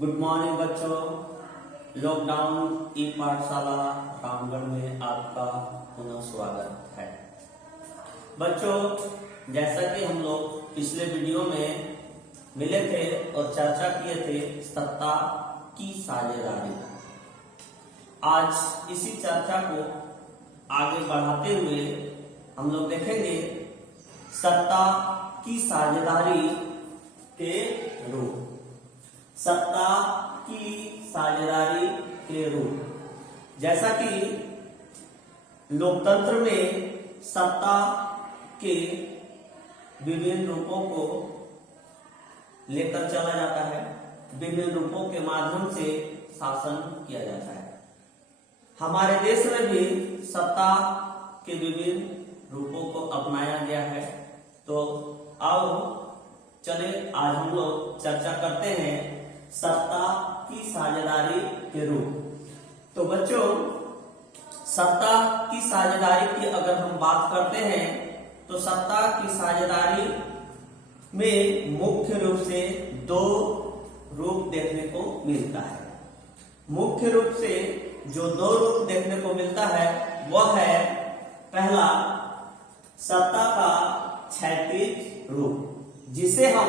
Good morning बच्चों। Lockdown ई पाठशाला रामगढ़ में आपका पुनः स्वागत है। बच्चों, जैसा कि हम लोग पिछले वीडियो में मिले थे और चर्चा किए थे सत्ता की साझेदारी, आज इसी चर्चा को आगे बढ़ाते हुए हम लोग देखेंगे सत्ता की साझेदारी के रूप। सत्ता की साझेदारी के रूप, जैसा कि लोकतंत्र में सत्ता के विभिन्न रूपों को लेकर चला जाता है, विभिन्न रूपों के माध्यम से शासन किया जाता है। हमारे देश में भी सत्ता के विभिन्न रूपों को अपनाया गया है। तो आओ चले आज हम लोग चर्चा करते हैं सत्ता की साझेदारी के रूप। तो बच्चों, सत्ता की साझेदारी की अगर हम बात करते हैं तो सत्ता की साझेदारी में मुख्य रूप से दो रूप देखने को मिलता है। मुख्य रूप से जो दो रूप देखने को मिलता है वह है, पहला सत्ता का क्षैतिज रूप, जिसे हम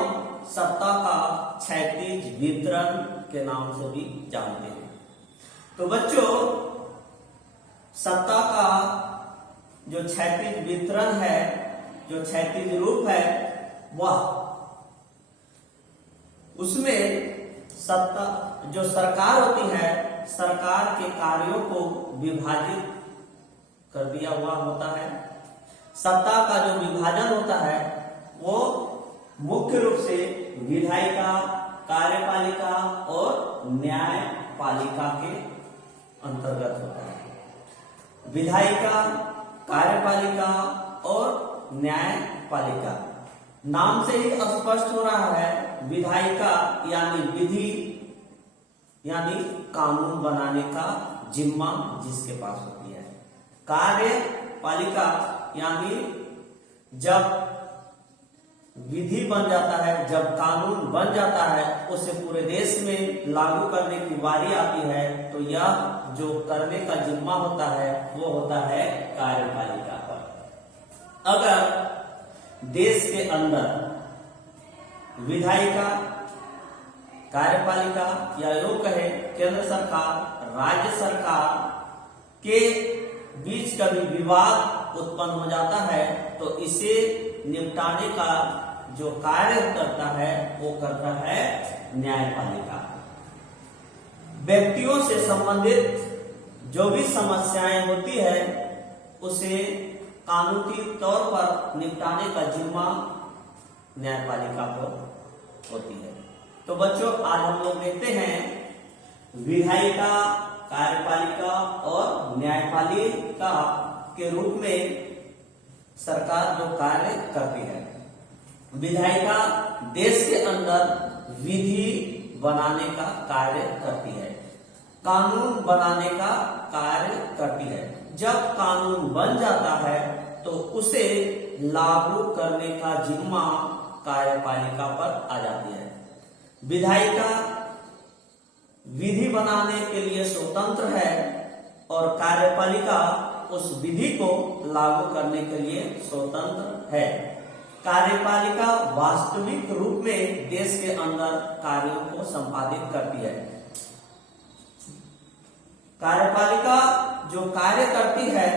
सत्ता का क्षैतिज वितरण के नाम से भी जानते हैं। तो बच्चों, सत्ता का जो क्षैतिज वितरण है, जो क्षैतिज रूप है, वह उसमें सत्ता जो सरकार होती है, सरकार के कार्यों को विभाजित कर दिया हुआ होता है। सत्ता का जो विभाजन होता है वो मुख्य रूप से विधायिका, कार्यपालिका और न्यायपालिका के अंतर्गत होता है। विधायिका, कार्यपालिका और न्यायपालिका, नाम से ही स्पष्ट हो रहा है। विधायिका यानी विधि यानी कानून बनाने का जिम्मा जिसके पास होती है। कार्यपालिका यानी जब विधि बन जाता है, जब कानून बन जाता है, उसे पूरे देश में लागू करने की बारी आती है, तो यह जो करने का जिम्मा होता है वो होता है कार्यपालिका पर। अगर देश के अंदर विधायिका, कार्यपालिका या यूं कहे केंद्र सरकार, राज्य सरकार के बीच कभी विवाद उत्पन्न हो जाता है तो इसे निपटाने का जो कार्य करता है वो करता है न्यायपालिका। व्यक्तियों से संबंधित जो भी समस्याएं होती है उसे कानूनी तौर पर निपटाने का जिम्मा न्यायपालिका पर होती है। तो बच्चों, आज हम लोग देखते हैं विधायिका, कार्यपालिका और न्यायपालिका के रूप में सरकार जो कार्य करती है। विधायिका देश के अंदर विधि बनाने का कार्य करती है, कानून बनाने का कार्य करती है। जब कानून बन जाता है तो उसे लागू करने का जिम्मा कार्यपालिका पर आ जाती है। विधायिका विधि बनाने के लिए स्वतंत्र है और कार्यपालिका उस विधि को लागू करने के लिए स्वतंत्र है। कार्यपालिका वास्तविक रूप में देश के अंदर कार्यों को संपादित करती है। कार्यपालिका जो कार्य करती है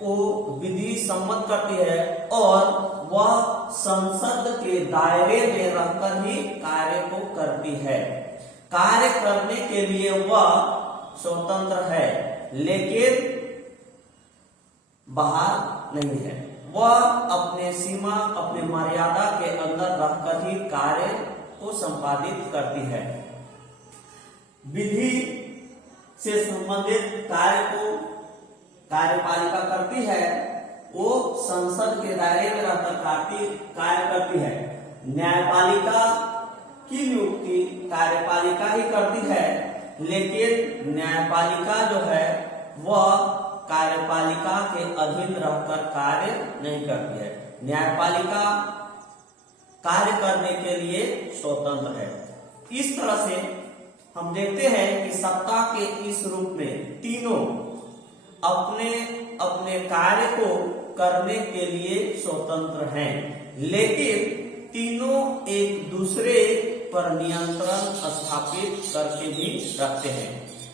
वो विधि सम्मत करती है और वह संसद के दायरे में रहकर ही कार्य को करती है। कार्य करने के लिए वह स्वतंत्र है, लेकिन बाहर नहीं है। वह अपने सीमा, अपने मर्यादा के अंदर रहकर ही कार्य को संपादित करती है। विधि से संबंधित कार्य को कार्यपालिका करती है, वो संसद के दायरे में रहकर कार्य करती है। न्यायपालिका की नियुक्ति कार्यपालिका ही करती है, लेकिन न्यायपालिका जो है वह कार्यपालिका के अधीन रहकर कार्य नहीं करती है। न्यायपालिका कार्य करने के लिए स्वतंत्र है। इस तरह से हम देखते हैं कि सत्ता के इस रूप में तीनों अपने अपने कार्य को करने के लिए स्वतंत्र हैं, लेकिन तीनों एक दूसरे पर नियंत्रण स्थापित करके भी रखते हैं।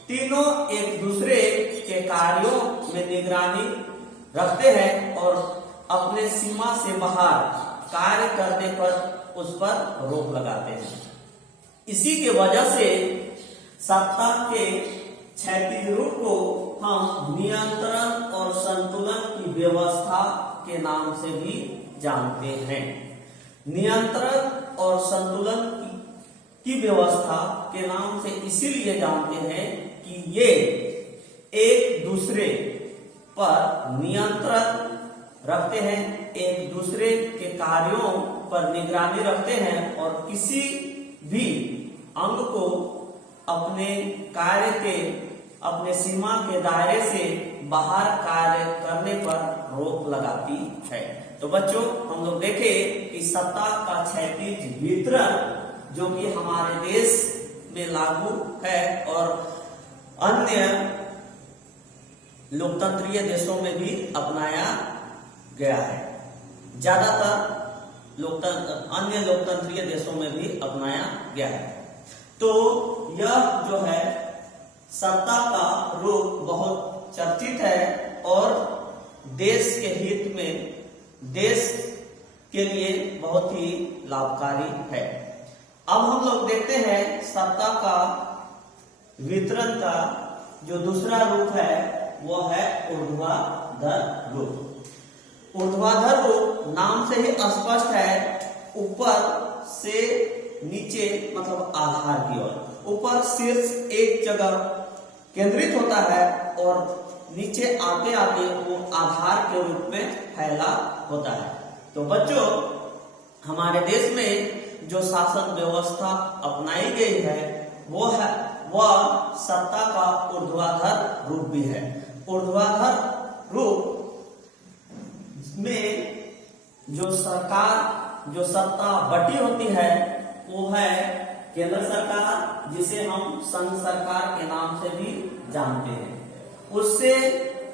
तीनों एक दूसरे के कार्यों में निगरानी रखते हैं और अपने सीमा से बाहर कार्य करने पर उस पर रोक लगाते हैं। इसी के वजह से सत्ता के क्षैतिज रूप को हम नियंत्रण और संतुलन की व्यवस्था के नाम से भी जानते हैं। नियंत्रण और संतुलन की व्यवस्था के नाम से इसीलिए जानते हैं कि ये एक दूसरे पर नियंत्रण रखते हैं, एक दूसरे के कार्यों पर निगरानी रखते हैं और किसी भी अंग को अपने कार्य के अपने सीमा के दायरे से बाहर कार्य करने पर रोक लगाती है। तो बच्चों, हम लोग देखें कि सत्ता का क्षैतिज वितरण जो कि हमारे देश में लागू है और अन्य लोकतंत्रीय देशों में भी अपनाया गया है। ज्यादातर अन्य लोकतंत्रीय देशों में भी अपनाया गया है। तो यह जो है सत्ता का रूप बहुत चर्चित है और देश के हित में, देश के लिए बहुत ही लाभकारी है। अब हम लोग देखते हैं सत्ता का वितरण का जो दूसरा रूप है वो है ऊर्ध्वाधर रूप। ऊर्ध्वाधर रूप नाम से ही स्पष्ट है, ऊपर से नीचे मतलब आधार की ओर। ऊपर शीर्ष एक जगह केंद्रित होता है और नीचे आते आते वो आधार के रूप में फैला होता है। तो बच्चों, हमारे देश में जो शासन व्यवस्था अपनाई गई है वह सत्ता का ऊर्ध्वाधर रूप भी है। ऊर्ध्वाधर रूप में जो सत्ता बटी होती है वो है केंद्र सरकार, जिसे हम संघ सरकार के नाम से भी जानते हैं। उससे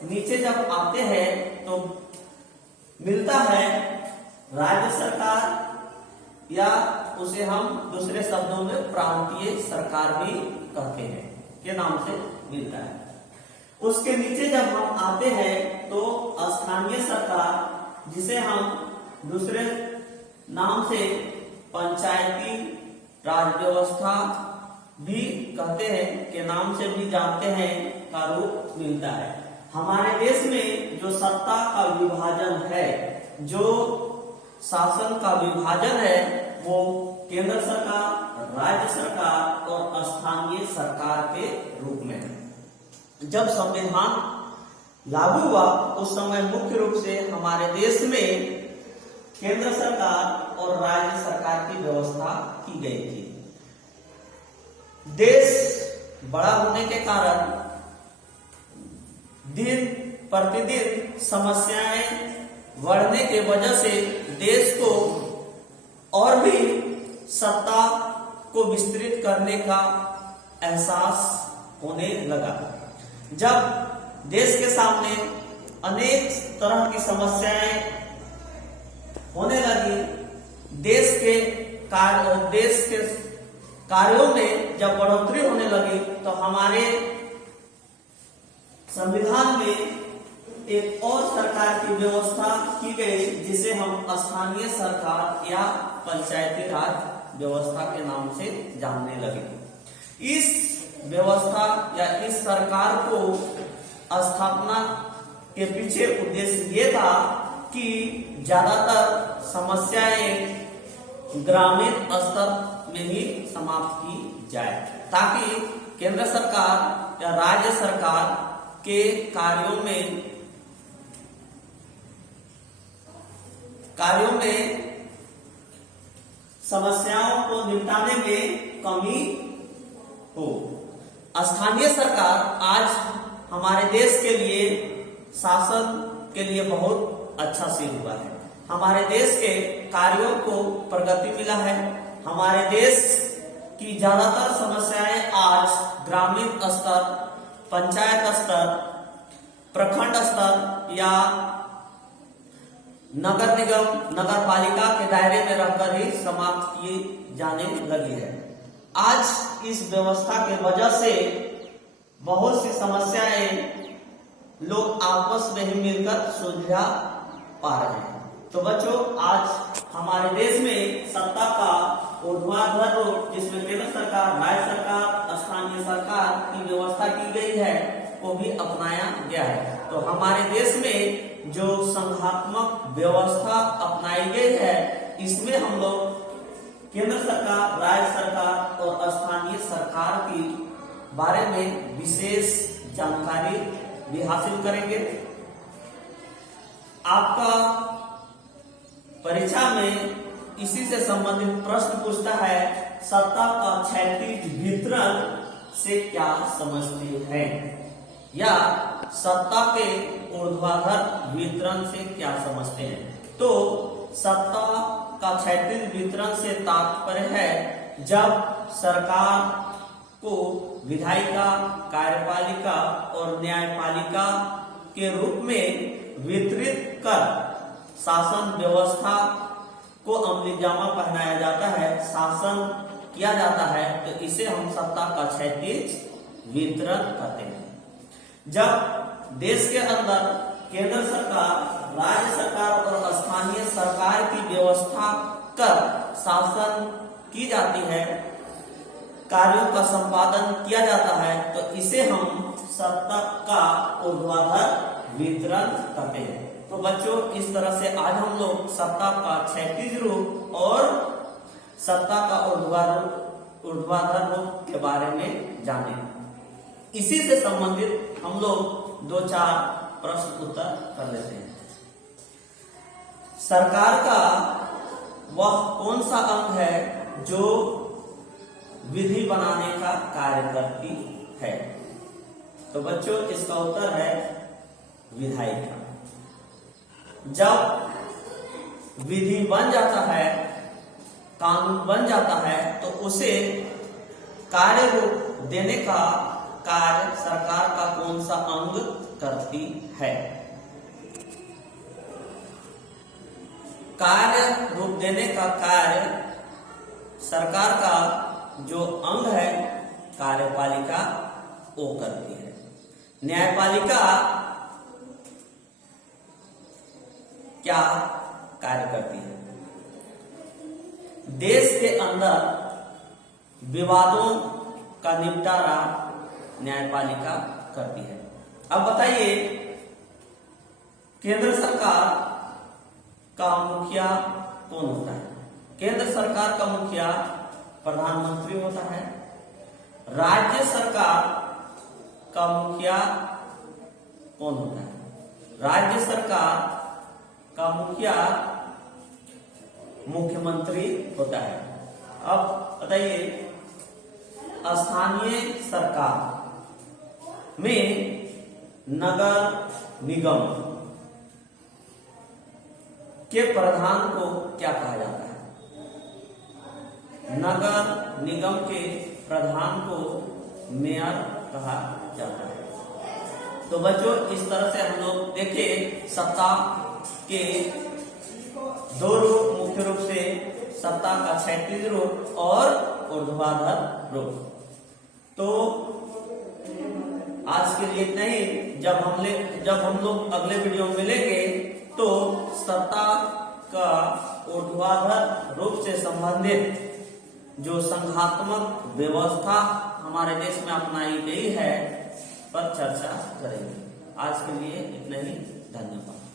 नीचे जब आते हैं तो मिलता है राज्य सरकार, या उसे हम दूसरे शब्दों में प्रांतीय सरकार भी कहते हैं के नाम से मिलता है। उसके नीचे जब हम आते हैं तो स्थानीय सरकार, जिसे हम दूसरे नाम से पंचायती राज व्यवस्था भी कहते हैं के नाम से भी जानते हैं, का रूप मिलता है। हमारे देश में जो सत्ता का विभाजन है, जो शासन का विभाजन है, वो केंद्र सरकार, राज्य सरकार और स्थानीय सरकार के रूप में है। जब संविधान लागू हुआ उस समय मुख्य रूप से हमारे देश में केंद्र सरकार और राज्य सरकार की व्यवस्था की गई थी। देश बड़ा होने के कारण दिन प्रतिदिन समस्याएं बढ़ने के वजह से देश को और भी सत्ता को विस्तृत करने का एहसास होने लगा। जब देश के सामने अनेक तरह की समस्याएं होने लगी, देश के कार्यों में जब बढ़ोतरी होने लगी, तो हमारे संविधान में एक और सरकार की व्यवस्था की गई, जिसे हम स्थानीय सरकार या पंचायती राज व्यवस्था के नाम से जानने लगे। इस व्यवस्था या इस सरकार को स्थापना के पीछे उद्देश्य ये था कि ज्यादातर समस्याएं ग्रामीण स्तर में ही समाप्त की जाए, ताकि केंद्र सरकार या राज्य सरकार के कार्यों में समस्याओं को निपटाने में कमी हो। स्थानीय सरकार आज हमारे देश के लिए शासन के लिए बहुत अच्छा सिद्ध हुआ है। हमारे देश के कार्यों को प्रगति मिला है। हमारे देश कि ज्यादातर समस्याएं आज ग्रामीण स्तर, पंचायत स्तर, प्रखंड स्तर या नगर निगम, नगर पालिका के दायरे में रहकर ही समाप्त की जाने लगी है। आज इस व्यवस्था के वजह से बहुत सी समस्याएं लोग आपस में ही मिलकर सुलझा पा रहे हैं। तो बच्चों, आज हमारे देश में सत्ता का ऊर्ध्वाधर रूप, जिसमें केंद्र सरकार, राज्य सरकार, स्थानीय सरकार की व्यवस्था की गई है, को भी अपनाया गया है। तो हमारे देश में जो संघात्मक व्यवस्था अपनाई गई है, इसमें हम लोग केंद्र सरकार, राज्य सरकार और स्थानीय सरकार की बारे में विशेष जानकारी भी हासिल करेंगे। आपका परीक्षा में इसी से संबंधित प्रश्न पूछता है, सत्ता का क्षैतिज वितरण से क्या समझते हैं, या सत्ता के ऊर्ध्वाधर वितरण से क्या समझते हैं। तो सत्ता का क्षैतिज वितरण से तात्पर्य है जब सरकार को विधायिका, कार्यपालिका और न्यायपालिका के रूप में वितरित कर शासन व्यवस्था को अमलीजामा पहनाया जाता है, शासन किया जाता है, तो इसे हम सत्ता का क्षैतिज वितरण कहते हैं। जब देश के अंदर केंद्र सरकार, राज्य सरकार और स्थानीय सरकार की व्यवस्था कर शासन की जाती है, कार्यों का संपादन किया जाता है, तो इसे हम सत्ता का ऊर्ध्वाधर वितरण कहते हैं। तो बच्चों, इस तरह से आज हम लोग सत्ता का क्षैतिज रूप और सत्ता का ऊर्ध्वाधर रूप के बारे में जाने। इसी से संबंधित हम लोग 2-4 प्रश्न उत्तर कर लेते हैं। सरकार का वह कौन सा अंग है जो विधि बनाने का कार्य करती है? तो बच्चों, इसका उत्तर है विधायिका। जब विधि बन जाता है, कानून बन जाता है, तो उसे कार्य रूप देने का कार्य सरकार का कौन सा अंग करती है? कार्य रूप देने का कार्य सरकार का जो अंग है, कार्यपालिका, वो करती है। न्यायपालिका क्या कार्य करती है? देश के अंदर विवादों का निपटारा न्यायपालिका करती है। अब बताइए, केंद्र सरकार का मुखिया कौन होता है? केंद्र सरकार का मुखिया प्रधानमंत्री होता है। राज्य सरकार का मुखिया कौन होता है? राज्य सरकार का मुखिया मुख्यमंत्री होता है। अब बताइए, स्थानीय सरकार में नगर निगम के प्रधान को क्या कहा जाता है? नगर निगम के प्रधान को मेयर कहा जाता है। तो बच्चों, इस तरह से हम लोग देखें सत्ता के 2 रूप, मुख्य रूप से सत्ता का क्षैतिज रूप और ऊर्ध्वाधर रूप। तो आज के लिए इतना ही। जब हम लोग अगले वीडियो में मिलेंगे तो सत्ता का ऊर्ध्वाधर रूप से संबंधित जो संघात्मक व्यवस्था हमारे देश में अपनाई गई है पर चर्चा करेंगे। आज के लिए इतना ही। धन्यवाद।